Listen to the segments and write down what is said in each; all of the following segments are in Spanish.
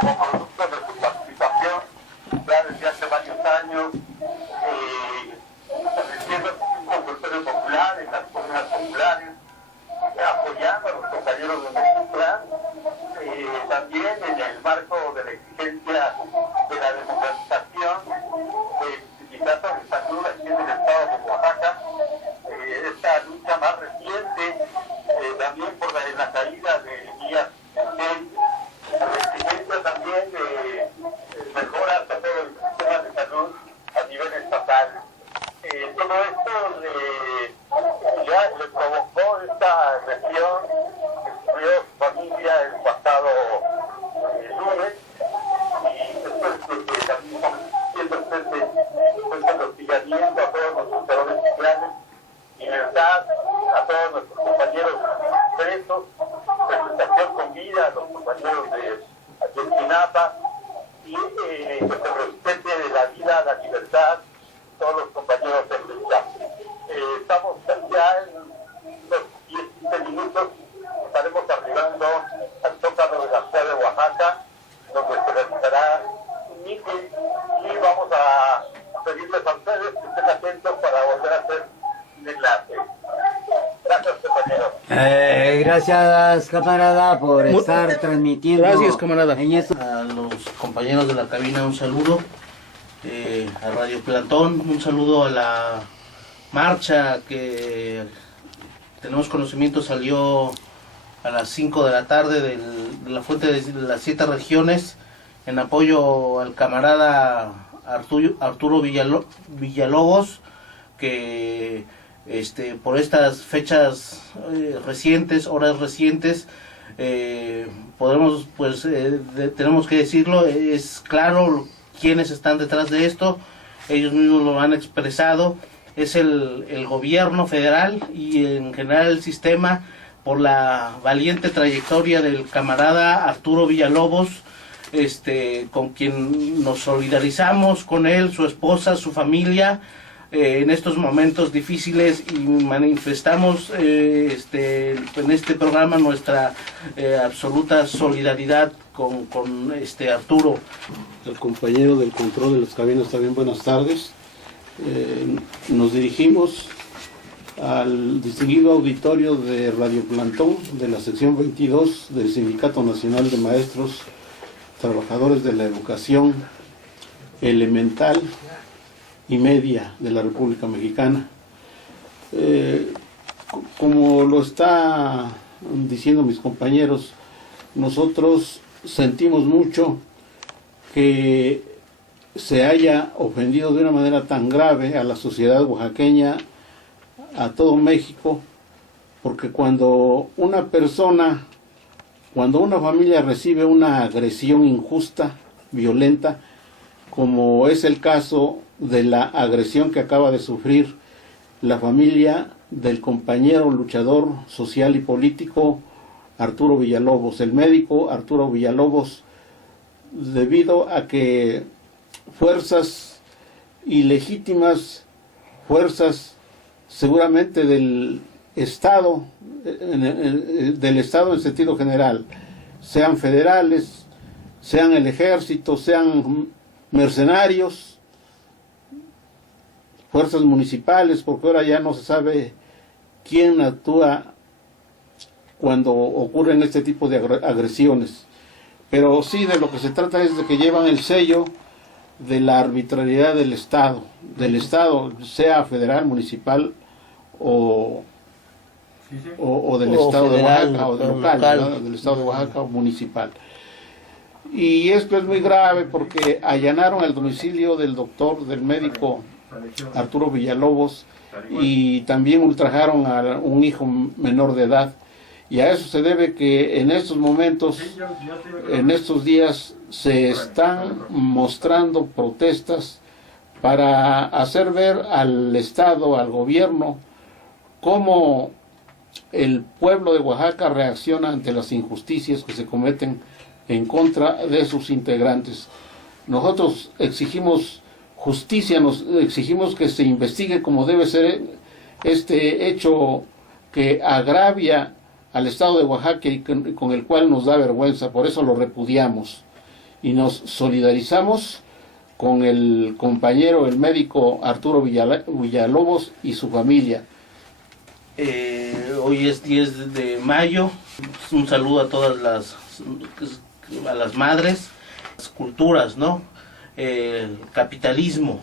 como producto de su participación ya desde hace varios años, estableciendo un consultorio popular en las comunas populares, apoyando a los compañeros de nuestro plan, también en el marco de la exigencia de la democratización del sindicato de salud aquí en el estado de Oaxaca, esta lucha más reciente, también por la caída de Díaz Canel, la exigencia también de mejoras a todo el sistema de salud a nivel estatal. Todo esto ya le provocó esta agresión que sufrió su familia el pasado lunes, y después de que también siendo el hostigamiento a todos nuestros valores sociales, libertad a todos nuestros compañeros presos, presentación con vida a los compañeros de Ayotzinapa, y que se respete de la vida, la libertad, todos los compañeros en lucha. Estamos ya en unos 10-15 minutos, estaremos arribando al Zócalo de la ciudad de Oaxaca, donde se realizará un meeting, y vamos a pedirles a ustedes que estén atentos para volver a hacer un enlace. Gracias, compañeros. Gracias, camarada, por estar transmitiendo. Gracias, camarada. A los compañeros de la cabina, un saludo. A Radio Plantón, un saludo a la marcha que tenemos conocimiento salió a las 5 de la tarde de la fuente de las 7 regiones en apoyo al camarada Arturo Villalobos, que por estas fechas recientes, horas recientes, tenemos que decirlo, es claro quiénes están detrás de esto, ellos mismos lo han expresado, es el gobierno federal y en general el sistema, por la valiente trayectoria del camarada Arturo Villalobos, con quien nos solidarizamos con él, su esposa, su familia, en estos momentos difíciles, y manifestamos en este programa nuestra absoluta solidaridad con Arturo. El compañero del control de las cabinas también, buenas tardes. Nos dirigimos al distinguido auditorio de Radio Plantón de la sección 22 del Sindicato Nacional de Maestros Trabajadores de la Educación Elemental y Media de la República Mexicana. Como lo está diciendo mis compañeros, nosotros sentimos mucho que se haya ofendido de una manera tan grave a la sociedad oaxaqueña, a todo México, porque cuando una familia recibe una agresión injusta, violenta, como es el caso de la agresión que acaba de sufrir la familia del compañero luchador social y político Arturo Villalobos, el médico Arturo Villalobos, debido a que fuerzas ilegítimas, fuerzas seguramente del Estado en sentido general, sean federales, sean el ejército, sean mercenarios, fuerzas municipales, porque ahora ya no se sabe quién actúa cuando ocurren este tipo de agresiones. Pero sí, de lo que se trata es de que llevan el sello de la arbitrariedad del Estado, sea federal, municipal o del Estado de Oaxaca, o del local, ¿no? Del Estado de Oaxaca o municipal. Y esto es muy grave porque allanaron el domicilio del médico Arturo Villalobos, y también ultrajaron a un hijo menor de edad. Y a eso se debe que en estos momentos, en estos días, se están mostrando protestas para hacer ver al Estado, al gobierno, cómo el pueblo de Oaxaca reacciona ante las injusticias que se cometen en contra de sus integrantes. Nosotros exigimos justicia, nos exigimos que se investigue como debe ser este hecho que agravia al Estado de Oaxaca y con el cual nos da vergüenza. Por eso lo repudiamos. y nos solidarizamos con el compañero, el médico Arturo Villalobos y su familia. Hoy es 10 de mayo, un saludo a todas a las madres, las culturas, ¿no? El capitalismo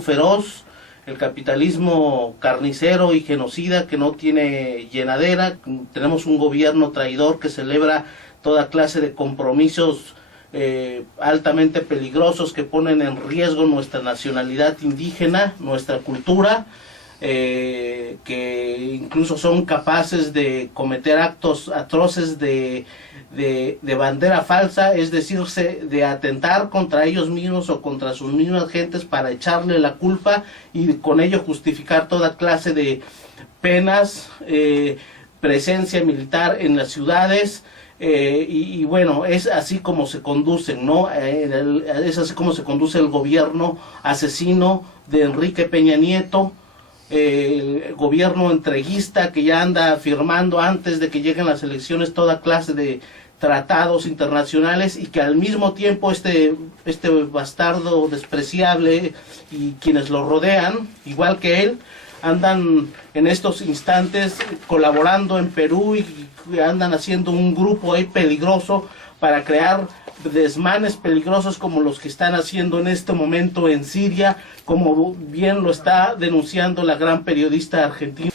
feroz, el capitalismo carnicero y genocida que no tiene llenadera. Tenemos un gobierno traidor que celebra toda clase de compromisos altamente peligrosos que ponen en riesgo nuestra nacionalidad indígena, nuestra cultura, que incluso son capaces de cometer actos atroces de bandera falsa, es decirse, de atentar contra ellos mismos o contra sus mismas gentes para echarle la culpa y con ello justificar toda clase de penas, presencia militar en las ciudades. Y bueno, es así como se conducen, ¿no? Es así como se conduce el gobierno asesino de Enrique Peña Nieto, el gobierno entreguista que ya anda firmando antes de que lleguen las elecciones toda clase de tratados internacionales, y que al mismo tiempo este bastardo despreciable y quienes lo rodean, igual que él, andan en estos instantes colaborando en Perú y andan haciendo un grupo ahí peligroso para crear desmanes peligrosos como los que están haciendo en este momento en Siria, como bien lo está denunciando la gran periodista argentina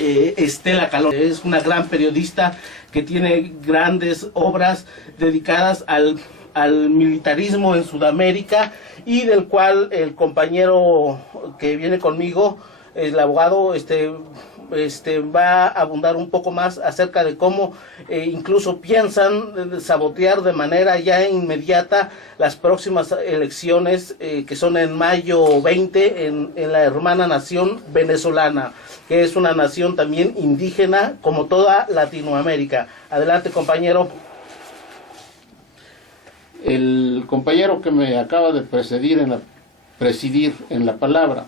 Estela Calón. Es una gran periodista que tiene grandes obras dedicadas al militarismo en Sudamérica, y del cual el compañero que viene conmigo, el abogado, va a abundar un poco más acerca de cómo incluso piensan sabotear de manera ya inmediata las próximas elecciones que son en mayo 20 en la hermana nación venezolana, que es una nación también indígena como toda Latinoamérica. Adelante, compañero. El compañero que me acaba de presidir en la palabra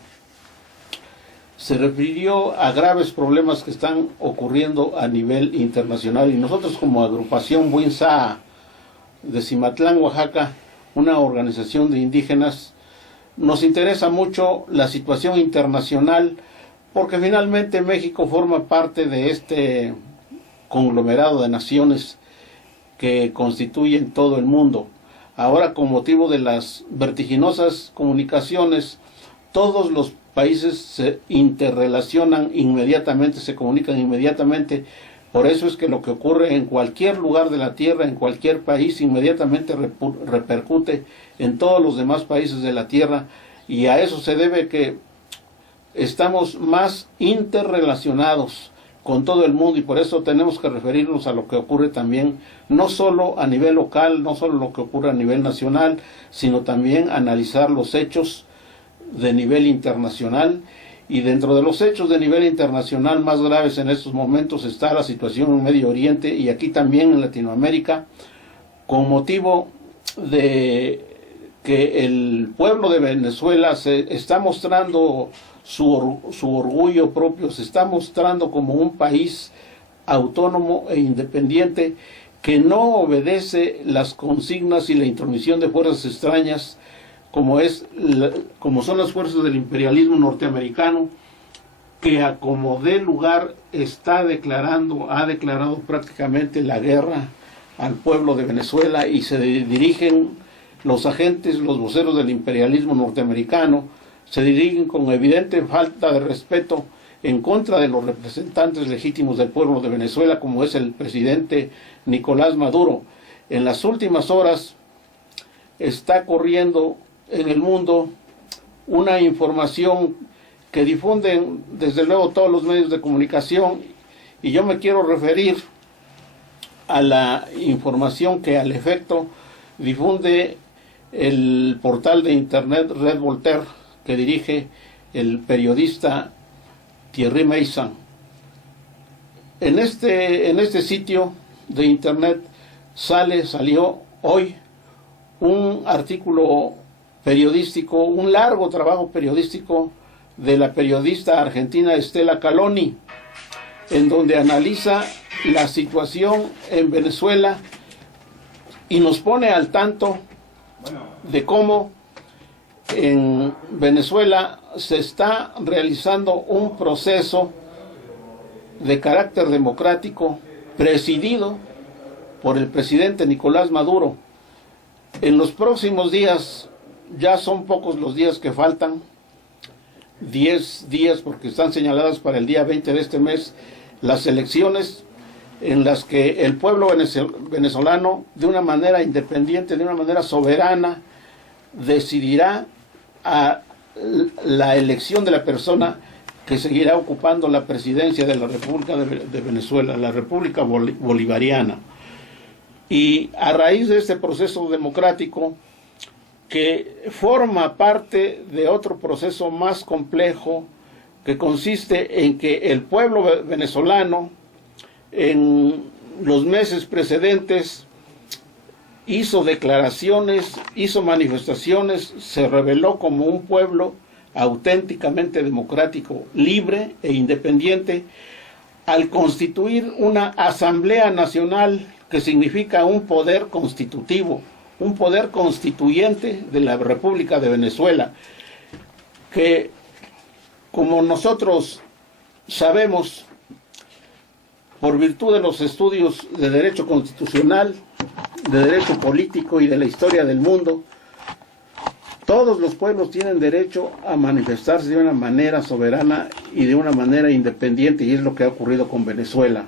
se refirió a graves problemas que están ocurriendo a nivel internacional, y nosotros como agrupación Buinza de Cimatlán, Oaxaca, una organización de indígenas, nos interesa mucho la situación internacional, porque finalmente México forma parte de este conglomerado de naciones que constituyen todo el mundo. Ahora, con motivo de las vertiginosas comunicaciones, todos los países se interrelacionan inmediatamente, se comunican inmediatamente. Por eso es que lo que ocurre en cualquier lugar de la Tierra, en cualquier país, inmediatamente repercute en todos los demás países de la Tierra, y a eso se debe que estamos más interrelacionados con todo el mundo, y por eso tenemos que referirnos a lo que ocurre también, no solo a nivel local, no solo lo que ocurre a nivel nacional, sino también analizar los hechos de nivel internacional. Y dentro de los hechos de nivel internacional más graves en estos momentos está la situación en Medio Oriente y aquí también en Latinoamérica, con motivo de que el pueblo de Venezuela se está mostrando su orgullo propio, se está mostrando como un país autónomo e independiente que no obedece las consignas y la intromisión de fuerzas extrañas, como son las fuerzas del imperialismo norteamericano, que a como dé lugar ha declarado prácticamente la guerra al pueblo de Venezuela, y se dirigen los agentes, los voceros del imperialismo norteamericano, se dirigen con evidente falta de respeto en contra de los representantes legítimos del pueblo de Venezuela, como es el presidente Nicolás Maduro. En las últimas horas está corriendo en el mundo una información que difunden desde luego todos los medios de comunicación, y yo me quiero referir a la información que al efecto difunde el portal de internet Red Voltaire, que dirige el periodista Thierry Meyssan. En este sitio de internet salió hoy un artículo periodístico, un largo trabajo periodístico de la periodista argentina Estela Caloni, en donde analiza la situación en Venezuela y nos pone al tanto de cómo en Venezuela se está realizando un proceso de carácter democrático presidido por el presidente Nicolás Maduro. En los próximos días, ya son pocos los días que faltan, 10 días porque están señaladas para el día 20 de este mes, las elecciones en las que el pueblo venezolano, de una manera independiente, de una manera soberana, decidirá a la elección de la persona que seguirá ocupando la presidencia de la República de Venezuela, la República Bolivariana. Y a raíz de este proceso democrático, que forma parte de otro proceso más complejo, que consiste en que el pueblo venezolano, en los meses precedentes, hizo declaraciones, hizo manifestaciones, se reveló como un pueblo auténticamente democrático, libre e independiente, al constituir una Asamblea Nacional, que significa un poder constitutivo, un poder constituyente de la República de Venezuela, que, como nosotros sabemos, por virtud de los estudios de derecho constitucional, de derecho político y de la historia del mundo, todos los pueblos tienen derecho a manifestarse de una manera soberana y de una manera independiente, y es lo que ha ocurrido con Venezuela.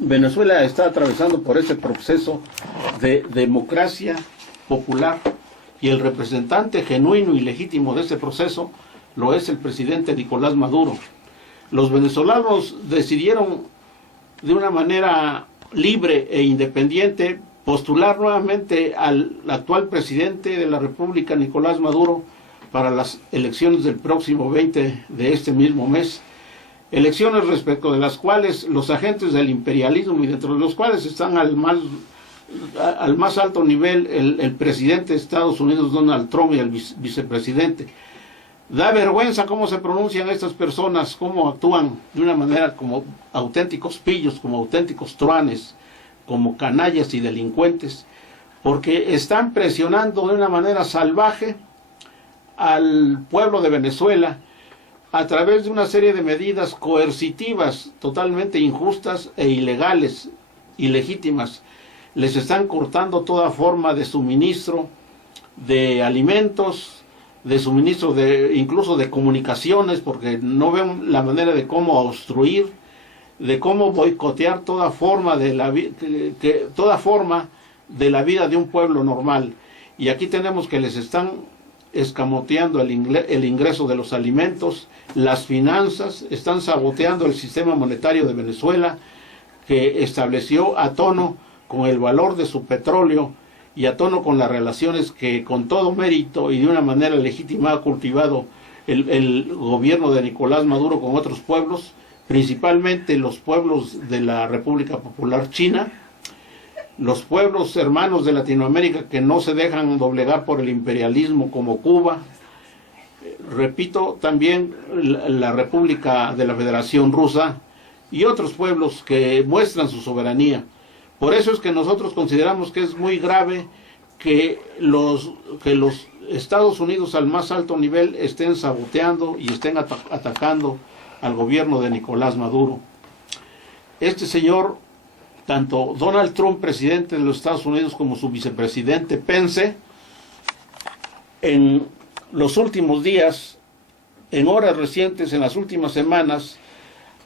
Venezuela está atravesando por ese proceso de democracia popular, y el representante genuino y legítimo de ese proceso lo es el presidente Nicolás Maduro. Los venezolanos decidieron de una manera libre e independiente postular nuevamente al actual presidente de la República, Nicolás Maduro, para las elecciones del próximo 20 de este mismo mes. Elecciones respecto de las cuales los agentes del imperialismo, y dentro de los cuales están al más alto nivel el presidente de Estados Unidos, Donald Trump, y el vicepresidente. Da vergüenza cómo se pronuncian estas personas, cómo actúan de una manera como auténticos pillos, como auténticos truanes, como canallas y delincuentes, porque están presionando de una manera salvaje al pueblo de Venezuela a través de una serie de medidas coercitivas totalmente injustas e ilegales, ilegítimas. Les están cortando toda forma de suministro de alimentos, de suministro incluso de comunicaciones, porque no ven la manera de cómo obstruir, de cómo boicotear toda forma de la vida de un pueblo normal. Y aquí tenemos que les están escamoteando el ingreso de los alimentos, las finanzas, están saboteando el sistema monetario de Venezuela, que estableció a tono con el valor de su petróleo y a tono con las relaciones que con todo mérito y de una manera legítima ha cultivado el gobierno de Nicolás Maduro con otros pueblos, principalmente los pueblos de la República Popular China, los pueblos hermanos de Latinoamérica que no se dejan doblegar por el imperialismo, como Cuba, repito, también la República de la Federación Rusa y otros pueblos que muestran su soberanía. Por eso es que nosotros consideramos que es muy grave que los Estados Unidos al más alto nivel estén saboteando y estén atacando al gobierno de Nicolás Maduro. Este señor, tanto Donald Trump, presidente de los Estados Unidos, como su vicepresidente Pence, en los últimos días, en horas recientes, en las últimas semanas,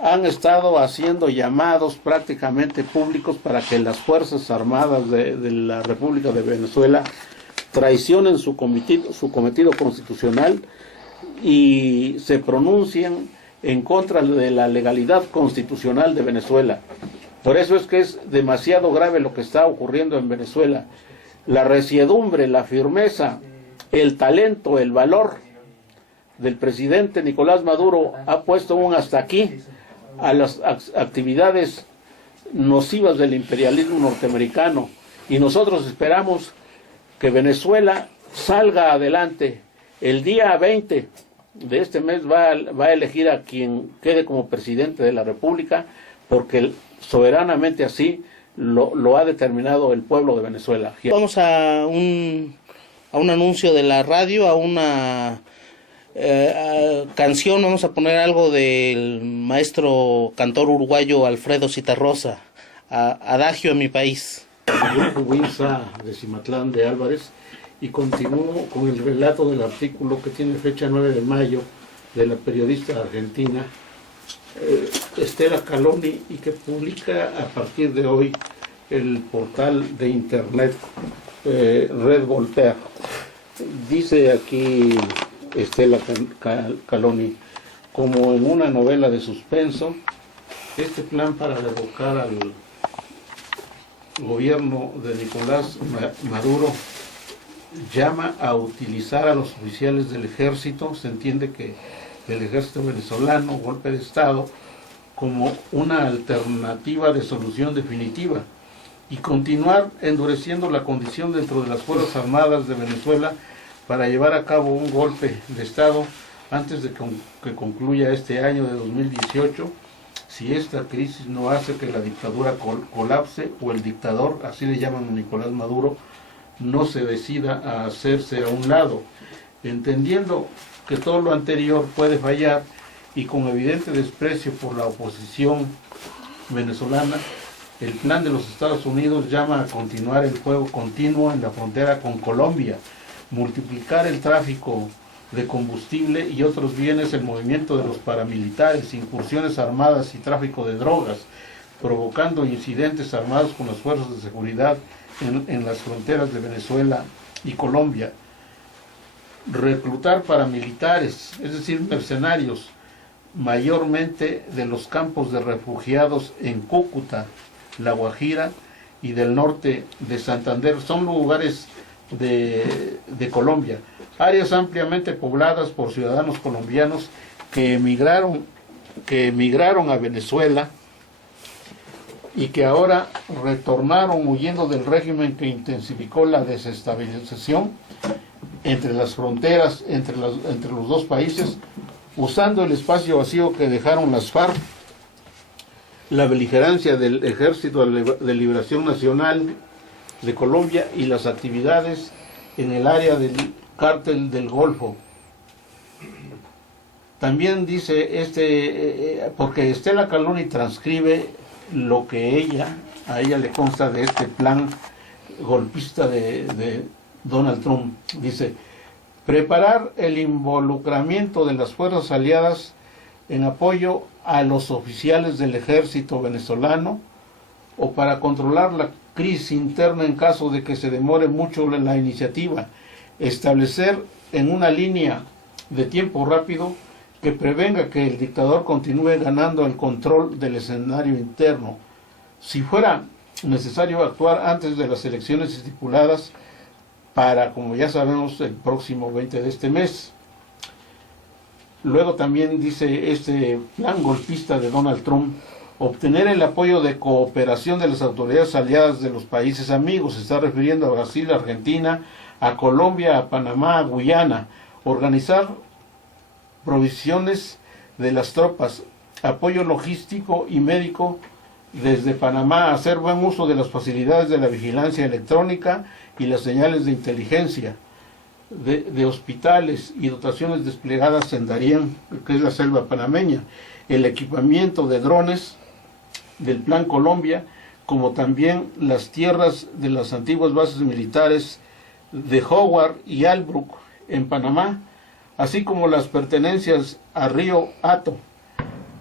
han estado haciendo llamados prácticamente públicos para que las Fuerzas Armadas de la República de Venezuela traicionen su cometido constitucional y se pronuncien en contra de la legalidad constitucional de Venezuela. Por eso es que es demasiado grave lo que está ocurriendo en Venezuela. La resiedumbre, la firmeza, el talento, el valor del presidente Nicolás Maduro ha puesto un hasta aquí a las actividades nocivas del imperialismo norteamericano, y nosotros esperamos que Venezuela salga adelante. El día 20 de este mes va a elegir a quien quede como presidente de la República, porque soberanamente así lo ha determinado el pueblo de Venezuela. Vamos a un anuncio de la radio, a una canción. Vamos a poner algo del maestro cantor uruguayo Alfredo Zitarrosa, Adagio en mi país. Yo Huinza de Cimatlán de Álvarez, y continúo con el relato del artículo que tiene fecha 9 de mayo de la periodista argentina Estela Caloni, y que publica a partir de hoy el portal de internet Red Voltaire. Dice aquí Estela Caloni: como en una novela de suspenso, este plan para derrocar al gobierno de Nicolás Maduro llama a utilizar a los oficiales del ejército, se entiende que el ejército venezolano, golpe de estado, como una alternativa de solución definitiva, y continuar endureciendo la condición dentro de las Fuerzas Armadas de Venezuela para llevar a cabo un golpe de estado antes de que concluya este año de 2018, si esta crisis no hace que la dictadura colapse o el dictador, así le llaman a Nicolás Maduro, no se decida a hacerse a un lado, entendiendo que todo lo anterior puede fallar, y con evidente desprecio por la oposición venezolana, el plan de los Estados Unidos llama a continuar el fuego continuo en la frontera con Colombia, multiplicar el tráfico de combustible y otros bienes, el movimiento de los paramilitares, incursiones armadas y tráfico de drogas, provocando incidentes armados con las fuerzas de seguridad en las fronteras de Venezuela y Colombia, reclutar paramilitares, es decir, mercenarios, mayormente de los campos de refugiados en Cúcuta, La Guajira y del norte de Santander, son lugares de Colombia, áreas ampliamente pobladas por ciudadanos colombianos que emigraron a Venezuela y que ahora retornaron huyendo del régimen que intensificó la desestabilización entre las fronteras, entre los dos países, usando el espacio vacío que dejaron las FARC, la beligerancia del Ejército de Liberación Nacional de Colombia y las actividades en el área del Cártel del Golfo. También dice porque Estela Caloni transcribe lo que a ella le consta de este plan golpista de Donald Trump. Dice: preparar el involucramiento de las fuerzas aliadas en apoyo a los oficiales del ejército venezolano, o para controlar la crisis interna en caso de que se demore mucho la iniciativa, establecer en una línea de tiempo rápido que prevenga que el dictador continúe ganando el control del escenario interno. Si fuera necesario, actuar antes de las elecciones estipuladas para, como ya sabemos, el próximo 20 de este mes. Luego también dice este plan golpista de Donald Trump: obtener el apoyo de cooperación de las autoridades aliadas de los países amigos. Se está refiriendo a Brasil, a Argentina, a Colombia, a Panamá, a Guyana. Organizar provisiones de las tropas, apoyo logístico y médico desde Panamá, hacer buen uso de las facilidades de la vigilancia electrónica y las señales de inteligencia, de hospitales y dotaciones desplegadas en Darién, que es la selva panameña, el equipamiento de drones del Plan Colombia, como también las tierras de las antiguas bases militares de Howard y Albrook en Panamá, así como las pertenencias a Río Hato.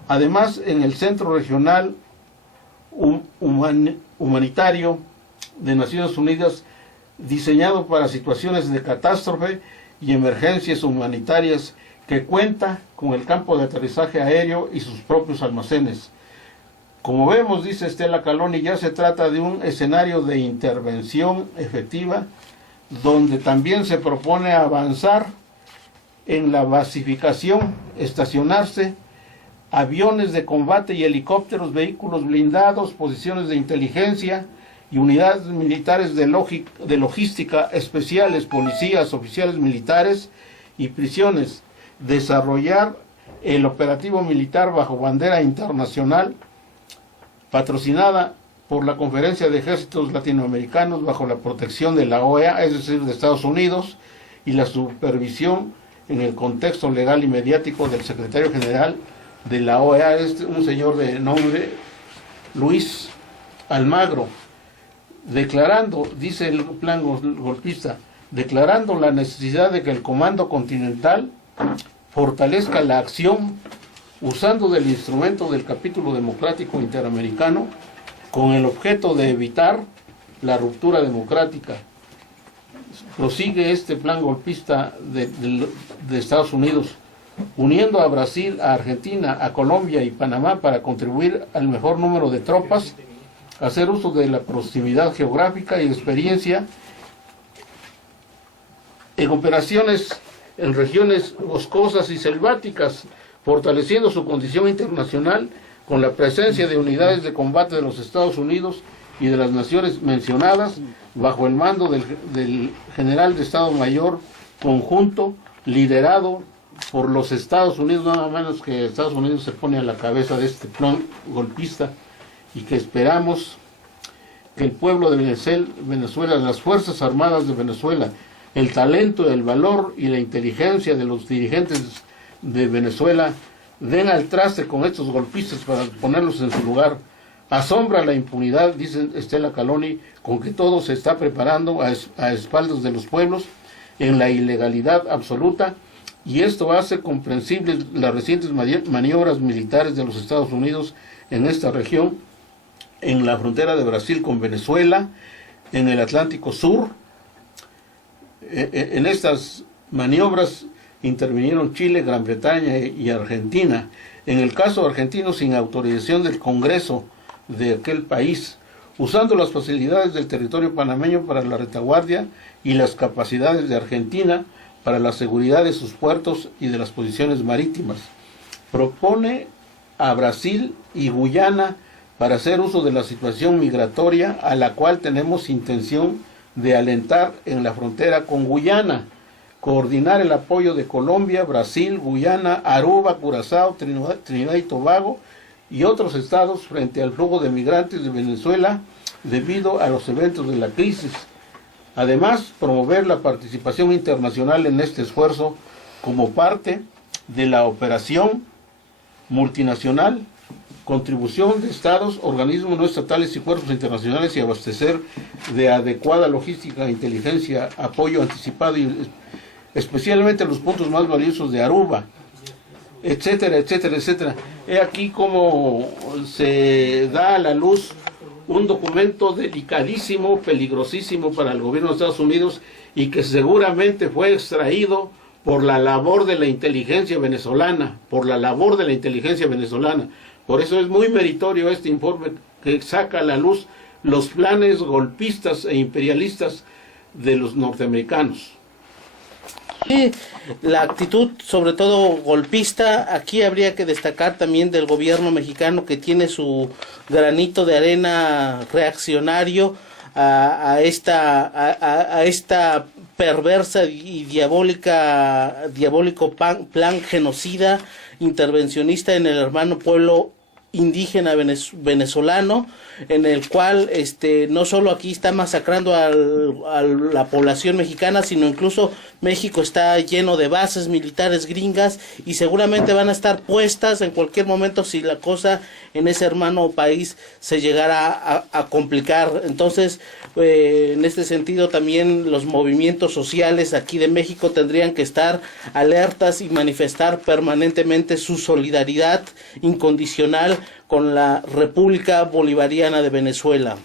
Además, en el Centro Regional Humanitario de Naciones Unidas, diseñado para situaciones de catástrofe y emergencias humanitarias, que cuenta con el campo de aterrizaje aéreo y sus propios almacenes. Como vemos, dice Estela Caloni, ya se trata de un escenario de intervención efectiva, donde también se propone avanzar en la basificación, estacionarse aviones de combate y helicópteros, vehículos blindados, posiciones de inteligencia y unidades militares de logística especiales, policías, oficiales militares y prisiones. Desarrollar el operativo militar bajo bandera internacional, patrocinada por la Conferencia de Ejércitos Latinoamericanos bajo la protección de la OEA, es decir, de Estados Unidos, y la supervisión en el contexto legal y mediático del secretario general de la OEA, es un señor de nombre Luis Almagro, declarando, dice el plan golpista, declarando la necesidad de que el Comando Continental fortalezca la acción usando del instrumento del capítulo democrático interamericano con el objeto de evitar la ruptura democrática. Prosigue este plan golpista de Estados Unidos, uniendo a Brasil, a Argentina, a Colombia y Panamá para contribuir al mejor número de tropas, hacer uso de la proximidad geográfica y experiencia en operaciones en regiones boscosas y selváticas, fortaleciendo su condición internacional con la presencia de unidades de combate de los Estados Unidos y de las naciones mencionadas, bajo el mando del general de Estado Mayor conjunto, liderado por los Estados Unidos, nada menos que Estados Unidos se pone a la cabeza de este plan golpista, y que esperamos que el pueblo de Venezuela, las Fuerzas Armadas de Venezuela, el talento, el valor y la inteligencia de los dirigentes de Venezuela den al traste con estos golpistas para ponerlos en su lugar. Asombra la impunidad, dice Estela Caloni, con que todo se está preparando a espaldas de los pueblos en la ilegalidad absoluta, y esto hace comprensibles las recientes maniobras militares de los Estados Unidos en esta región, en la frontera de Brasil con Venezuela, en el Atlántico Sur. En estas maniobras intervinieron Chile, Gran Bretaña y Argentina. En el caso argentino, sin autorización del Congreso de aquel país, usando las facilidades del territorio panameño para la retaguardia y las capacidades de Argentina para la seguridad de sus puertos y de las posiciones marítimas. Propone a Brasil y Guyana para hacer uso de la situación migratoria a la cual tenemos intención de alentar en la frontera con Guyana, coordinar el apoyo de Colombia, Brasil, Guyana, Aruba, Curazao, Trinidad y Tobago y otros estados frente al flujo de migrantes de Venezuela debido a los eventos de la crisis. Además, promover la participación internacional en este esfuerzo como parte de la operación multinacional, contribución de estados, organismos no estatales y cuerpos internacionales, y abastecer de adecuada logística, inteligencia, apoyo anticipado y especialmente los puntos más valiosos de Aruba, etcétera, etcétera, etcétera. He aquí cómo se da a la luz un documento delicadísimo, peligrosísimo para el gobierno de Estados Unidos, y que seguramente fue extraído por la labor de la inteligencia venezolana, Por eso es muy meritorio este informe que saca a la luz los planes golpistas e imperialistas de los norteamericanos. Sí, la actitud sobre todo golpista, aquí habría que destacar también del gobierno mexicano, que tiene su granito de arena reaccionario a esta perversa y diabólico plan genocida, intervencionista en el hermano pueblo indígena venezolano, en el cual no solo aquí está masacrando a la población mexicana, sino incluso México está lleno de bases militares gringas, y seguramente van a estar puestas en cualquier momento si la cosa en ese hermano país se llegara a complicar. Entonces, en este sentido también los movimientos sociales aquí de México tendrían que estar alertas y manifestar permanentemente su solidaridad incondicional con la República Bolivariana de Venezuela.